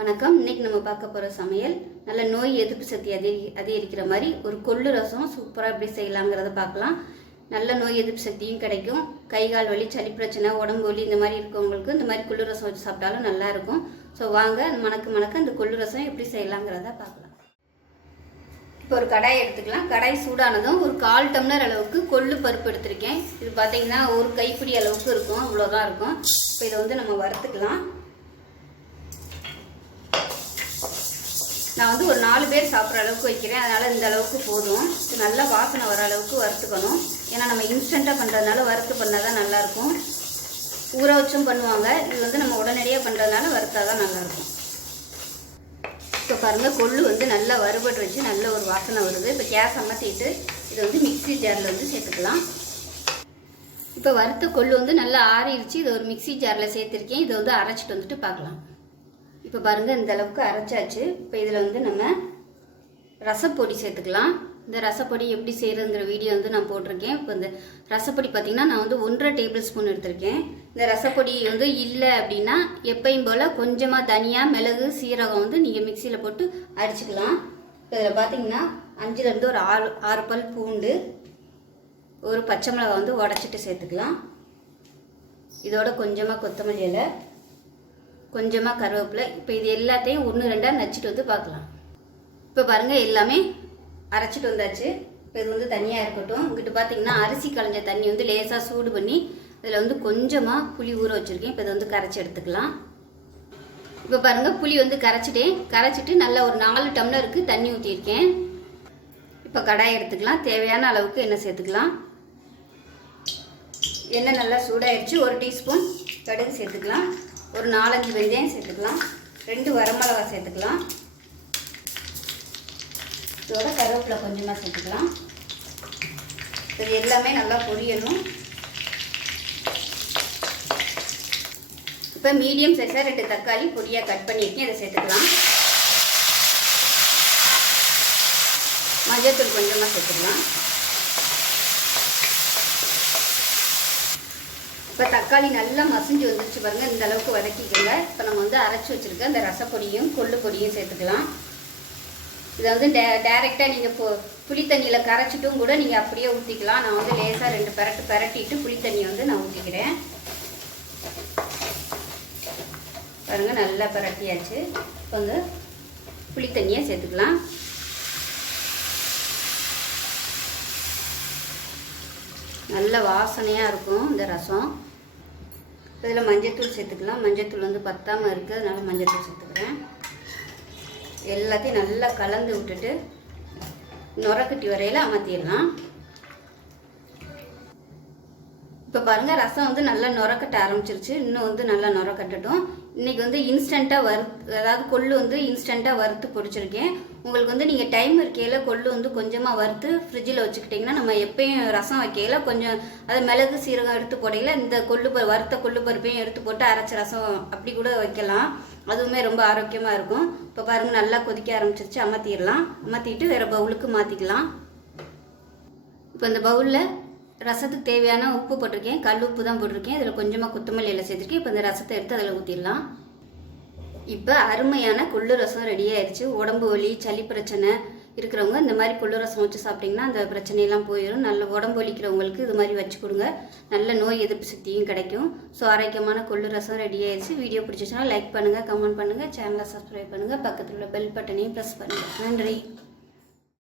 வணக்கம். இன்னைக்கு நம்ம பார்க்க போகிற சமையல் நல்ல நோய் எதிர்ப்பு சக்தி அதிகரிக்கிற மாதிரி ஒரு கொள்ளு ரசம் சூப்பராக எப்படி செய்யலாங்கிறத பார்க்கலாம். நல்ல நோய் எதிர்ப்பு சக்தியும் கிடைக்கும். கை கால் வலி, சளி பிரச்சனை, உடம்பு வலி இந்த மாதிரி இருக்கவங்களுக்கு இந்த மாதிரி கொள்ளு ரசம் வச்சு சாப்பிட்டாலும் நல்லா இருக்கும். ஸோ வாங்க மணக்க இந்த கொள்ளு ரசம் எப்படி செய்யலாங்கிறத பார்க்கலாம். இப்போ ஒரு கடாய் எடுத்துக்கலாம். கடாய் சூடானதும் ஒரு 1/4 டம்ளர் அளவுக்கு கொள்ளு பருப்பு எடுத்திருக்கேன். இது பார்த்தீங்கன்னா ஒரு கைப்பிடி அளவுக்கு இருக்கும், இவ்வளோதான் இருக்கும். இப்போ இதை வந்து நம்ம வறுத்துக்கலாம். நான் வந்து ஒரு 4 பேர் சாப்பிட்ற அளவுக்கு வைக்கிறேன், அதனால் இந்த அளவுக்கு போதும். இது நல்லா வாசனை வர அளவுக்கு வறுத்துக்கணும். ஏன்னா நம்ம இன்ஸ்டண்ட்டாக பண்ணுறதுனால வறுத்து பண்ணால் தான் நல்லாயிருக்கும். ஊற வச்சும் பண்ணுவாங்க, இது வந்து நம்ம உடனடியாக பண்ணுறதுனால வறுத்தா தான் நல்லாயிருக்கும். இப்போ பாருங்கள், கொள்ளு வந்து நல்லா வறுபட்டு வச்சு நல்ல ஒரு வாசனை வருது. இப்போ கேஸ் அமர்த்திட்டு இதை வந்து மிக்சி ஜாரில் வந்து சேர்த்துக்கலாம். இப்போ வறுத்த கொள்ளு வந்து நல்லா ஆறிடுச்சு. இதை ஒரு மிக்சி ஜாரில் சேர்த்துருக்கேன். இதை வந்து அரைச்சிட்டு வந்துட்டு பார்க்கலாம். இப்போ பாருங்கள், இந்த அளவுக்கு அரைச்சாச்சு. இப்போ இதில் வந்து நம்ம ரசப்பொடி சேர்த்துக்கலாம். இந்த ரசப்பொடி எப்படி செய்கிறதுங்கிற வீடியோ வந்து நான் போட்டிருக்கேன். இப்போ இந்த ரசப்பொடி பார்த்திங்கன்னா நான் வந்து 1.5 டேபிள் ஸ்பூன் எடுத்திருக்கேன். இந்த ரசப்பொடி வந்து இல்லை அப்படின்னா எப்பயும் போல் கொஞ்சமாக தனியாக மிளகு, சீரகம் வந்து நீங்கள் மிக்சியில் போட்டு அடிச்சுக்கலாம். இப்போ இதில் பார்த்திங்கன்னா 5லேருந்து ஒரு 6 பல் பூண்டு, ஒரு பச்சை மிளகாய் வந்து உடச்சிட்டு சேர்த்துக்கலாம். இதோட கொஞ்சமாக கொத்தமல்லி இலை, கொஞ்சமாக கருவேப்பிலை. இப்போ இது எல்லாத்தையும் 1-2 நச்சுட்டு வந்து பார்க்கலாம். இப்போ பாருங்கள், எல்லாமே அரைச்சிட்டு வந்தாச்சு. இப்போ இது வந்து தனியாக இருக்கட்டும். இங்கிட்டு பார்த்தீங்கன்னா அரிசி களைஞ்ச தண்ணி வந்து லேசாக சூடு பண்ணி இதில் வந்து கொஞ்சமாக புளி ஊற வச்சுருக்கேன். இப்போ இதை வந்து கரைச்சி எடுத்துக்கலாம். இப்போ பாருங்கள், புளி வந்து கரைச்சிட்டு நல்லா ஒரு 4 டம்ளருக்கு தண்ணி ஊற்றிருக்கேன். இப்போ கடாயை எடுத்துக்கலாம். தேவையான அளவுக்கு எண்ணெய் சேர்த்துக்கலாம். எண்ணெய் நல்லா சூடாயிடுச்சு. 1 டீஸ்பூன் கடுகு சேர்த்துக்கலாம். ஒரு 4-5 வெந்தயம் சேர்த்துக்கலாம். 2 வரமிளகாய் சேர்த்துக்கலாம். இதோட கருவேப்பிலை கொஞ்சமாக சேர்த்துக்கலாம். இது எல்லாமே நல்லா பொரியணும். இப்போ மீடியம் சைஸாக 2 தக்காளி பொடியாக கட் பண்ணியிருக்கேன், இதை சேர்த்துக்கலாம். மஞ்சள்தூள் கொஞ்சமாக சேர்த்துக்கலாம். இப்போ தக்காளி நல்லா மசிஞ்சு வந்துருச்சு பாருங்கள், இந்த அளவுக்கு வதக்கிக்கோங்க. இப்போ நம்ம வந்து அரைச்சி வச்சுருக்க இந்த ரசப்பொடியும் கொள்ளு பொடியும் சேர்த்துக்கலாம். இதை வந்து டைரெக்டாக நீங்கள் புளி தண்ணியில் கரைச்சிட்டும் கூட நீங்கள் அப்படியே ஊற்றிக்கலாம். நான் வந்து லேசாக 2 பரட்டிட்டு புளி தண்ணியை வந்து நான் ஊற்றிக்கிறேன். பாருங்கள், நல்லா பரட்டியாச்சு. இப்போ வந்து புளி தண்ணியை சேர்த்துக்கலாம். நல்ல வாசனையாக இருக்கும் இந்த ரசம். இதில் மஞ்சள்தூள் சேர்த்துக்கலாம். மஞ்சள்தூள் வந்து பத்தாமல் இருக்குது, அதனால் மஞ்சள்தூள் சேர்த்துக்கிறேன். எல்லாத்தையும் நல்லா கலந்து விட்டுட்டு நுரக்கட்டி வரையில் அமர்த்திடலாம். இப்போ பாருங்கள், ரசம் வந்து நல்லா நுரக்கட்ட ஆரம்பிச்சிருச்சு. இன்னும் வந்து நல்லா நுரக்கட்டட்டும். இன்றைக்கி வந்து இன்ஸ்டண்ட்டாக அதாவது கொள்ளு வந்து இன்ஸ்டண்ட்டாக வறுத்து பொடிச்சிருக்கேன். உங்களுக்கு வந்து நீங்கள் டைம் இருக்கையில் கொள்ளு வந்து கொஞ்சமாக வறுத்து ஃப்ரிட்ஜில் வச்சுக்கிட்டிங்கன்னா நம்ம எப்பயும் ரசம் வைக்கையில் கொஞ்சம் அதை மிளகு சீரகம் எடுத்து போடையில் இந்த வறுத்த கொள்ளு பருப்பையும் எடுத்து போட்டு அரைச்ச ரசம் அப்படி கூட வைக்கலாம். அதுவுமே ரொம்ப ஆரோக்கியமாக இருக்கும். இப்போ பாருங்கள், நல்லா கொதிக்க ஆரம்பிச்சிருச்சு. அமர்த்திடலாம். அமர்த்திட்டு வேறு பவுலுக்கு மாற்றிக்கலாம். இப்போ இந்த பவுலில் ரசத்துக்கு தேவையான உப்பு போட்டிருக்கேன். கல் உப்பு தான் போட்டிருக்கேன். இதில் கொஞ்சமாக கொத்தமல்லி இலை சேர்த்துருக்கேன். இப்போ இந்த ரசத்தை எடுத்து அதில் ஊற்றிடலாம். இப்போ அருமையான கொள்ளு ரசம் ரெடி ஆயிடுச்சு. உடம்பு வலி, சளி பிரச்சனை இருக்கிறவங்க இந்த மாதிரி கொள்ளு ரசம் வச்சு சாப்பிட்டிங்கன்னா அந்த பிரச்சனையெல்லாம் போயிடும். நல்ல உடம்பு வலிக்கிறவங்களுக்கு இது மாதிரி வச்சு கொடுங்க. நல்ல நோய் எதிர்ப்பு சக்தியும் கிடைக்கும். ஸோ ஆரோக்கியமான கொள்ளு ரசம் ரெடி ஆயிடுச்சு. வீடியோ பிடிச்சிச்சுன்னா லைக் பண்ணுங்கள், கமெண்ட் பண்ணுங்கள், சேனலை சப்ஸ்கிரைப் பண்ணுங்கள், பக்கத்தில் உள்ள பெல் பட்டனையும் ப்ரெஸ் பண்ணுங்கள். நன்றி.